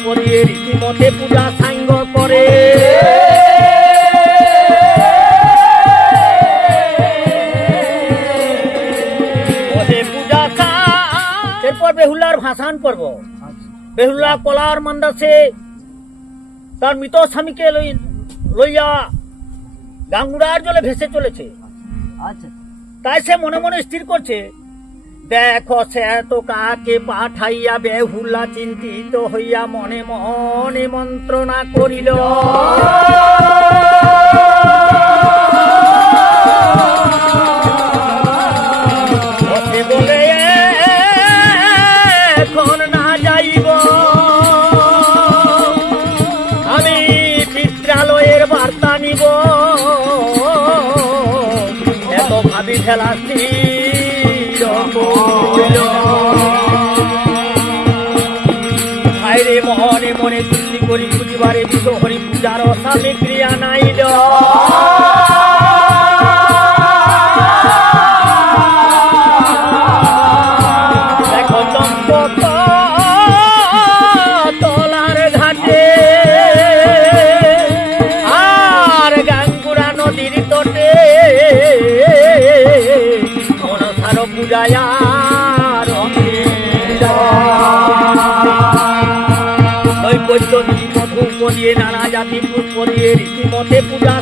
দিয়ে রীতিমতে পূজা সাঙ্গ করে। পূজা এরপর বেহুলার ভাসান পর্ব। বেহুলা কলার মান্দাসে তার মৃত স্বামীকে লই- লইয়া গাঙ্গুড়ার জলে ভেসে চলেছে। আচ্ছা। তাই সে মনে মনে স্থির করছে দেখো সে তো কাকে পাঠাইয়া বেহুলা চিন্তিত হইয়া মনে মনে মন্ত্রণা করিল। বলে আমি বিদ্যালয়ের বার্তা নিব। ভাবি মনে মনে তুলি করি বুঝিবারে বিষ হরি পূজার অসামে ক্রিয়া মনসার পূজায় নৈপত্য মধু নানা জাতি পুষ্প রীতিমতে পূজা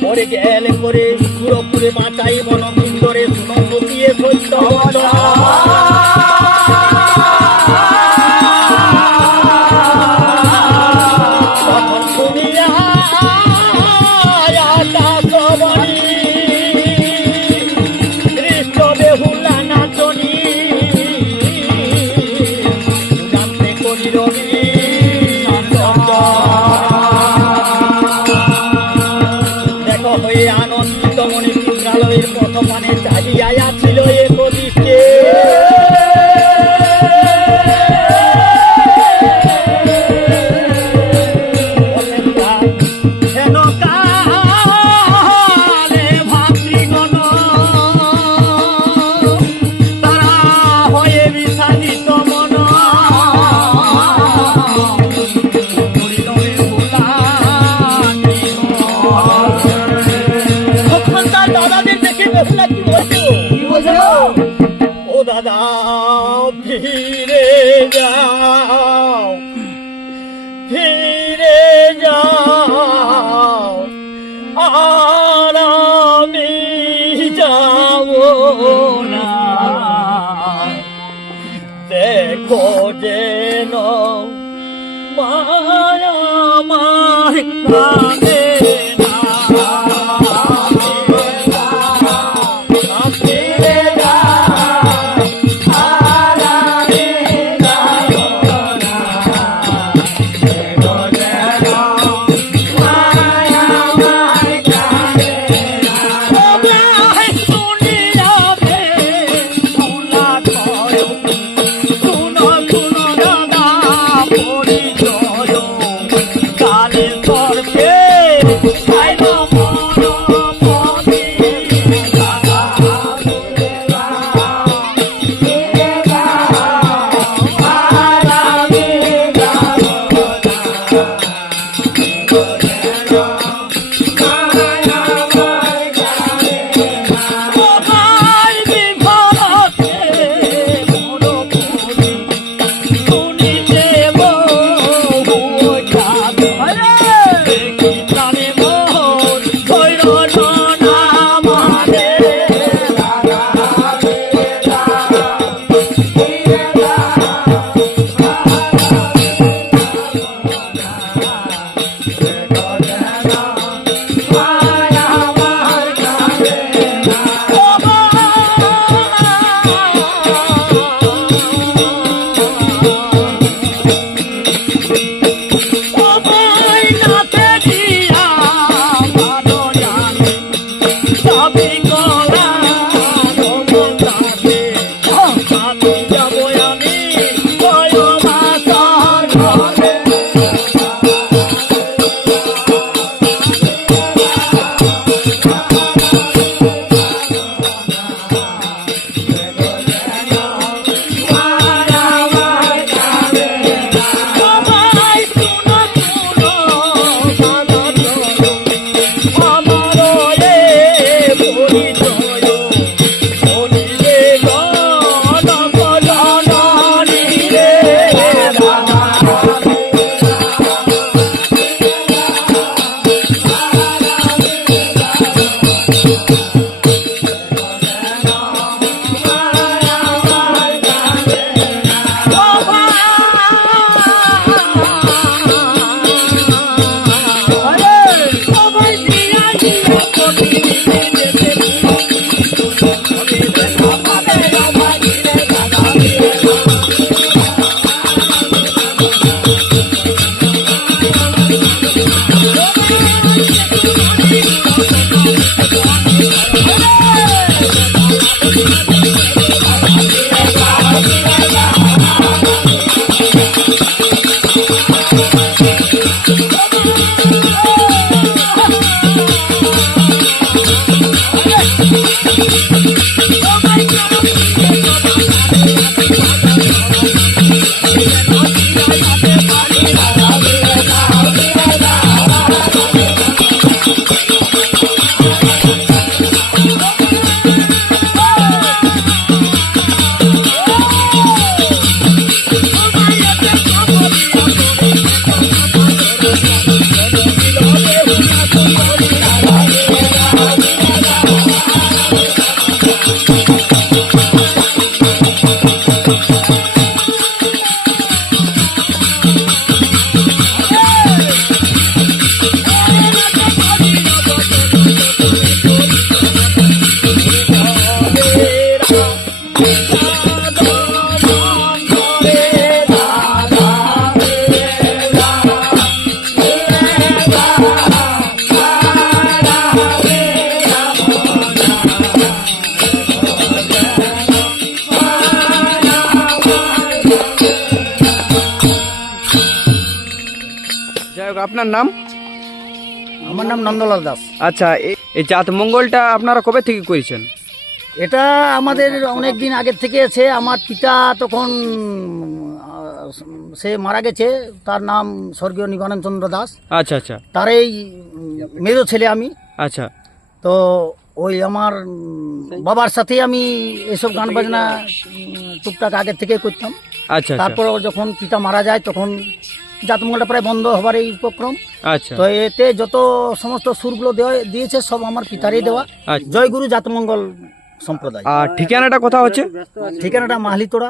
পরে গেলে করে পুরোপুরে বাঁচাই বন আমার thank you. আপনার নাম? আমার নাম নন্দলাল দাস। আচ্ছা এই- জাত মঙ্গলটা আপনারা কবে থেকে করেছেন? এটা আমাদের অনেক দিন আগের থেকে আছে আমার পিতা তখন সে মারা গেছে। তার নাম স্বর্গীয় নিগমানন্দ চন্দ্র দাস। আচ্ছা আচ্ছা। তার এই মেজ ছেলে আমি। আচ্ছা। তো ওই আমার বাবার সাথে আমি এসব গান বাজনা টুকটাক আগের থেকে করতাম। আচ্ছা আচ্ছা। তারপর জখন পিতা মারা যায় তখন জাতমঙ্গলটা প্রায় বন্ধ হবার এই উপক্রম। আচ্ছা। তো এতে যত সমস্ত সুরগুলো দেওয়া দিয়েছে সব আমার পিতারই দেওয়া। আচ্ছা। জয়গুরু জাতমঙ্গল সম্প্রদায়। আর ঠিকানাটা কোথাও হচ্ছে? ঠিকানাটা মাহলিতোড়া।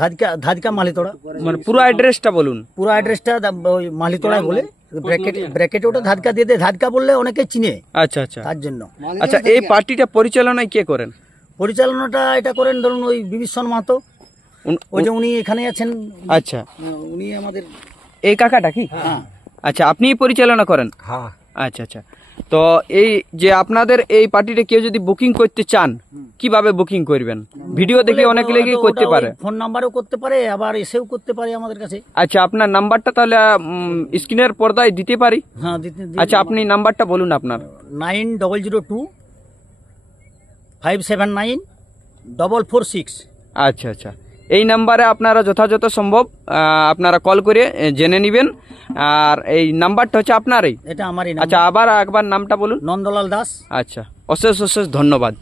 ধাদকা ধাদকা মাহলিতোড়া। মানে পুরো অ্যাড্রেসটা বলুন। পুরো অ্যাড্রেসটা ওই মাহলিতোড়ায় বলে ব্র্যাকেট ব্র্যাকেটে ওটা ধাদকা দিয়ে দেয়। ধাদকা বললে অনেকে চিনে। আচ্ছা আচ্ছা। তার জন্য। আচ্ছা এই পার্টিটা পরিচালনায় কে করেন? পরিচালনাটা এটা করেন ধরুন ওই বিভীষণ মাহাতো। ওই যে উনি এখানে আছেন। আচ্ছা। উনি আমাদের এই কাকাটা কি? হ্যাঁ আচ্ছা আপনিই পরিচালনা করেন? হ্যাঁ। আচ্ছা আচ্ছা। তো এই যে আপনাদের এই পার্টিটা কেউ যদি বুকিং করতে চান কীভাবে বুকিং করবেন? ভিডিও দেখে অনেক লেগে করতে পারে। ফোন নাম্বারও করতে পারে আবার এসেও করতে পারে আমাদের কাছে। আচ্ছা আপনার নাম্বারটা তাহলে স্ক্রিনের পর্দায় দিতে পারি? হ্যাঁ দিতে আচ্ছা আপনি নাম্বারটা বলুন আপনার। Nine double zero two five seven nine double four six. আচ্ছা আচ্ছা। এই নাম্বারে আপনারা যথাযথ সম্ভব আপনারা কল করে জেনে নেবেন। আর এই নাম্বারটা হচ্ছে আপনারই? এটা আমারই আচ্ছা আবার একবার নামটা বলুন। নন্দলাল দাস। আচ্ছা অশেষ অশেষ ধন্যবাদ।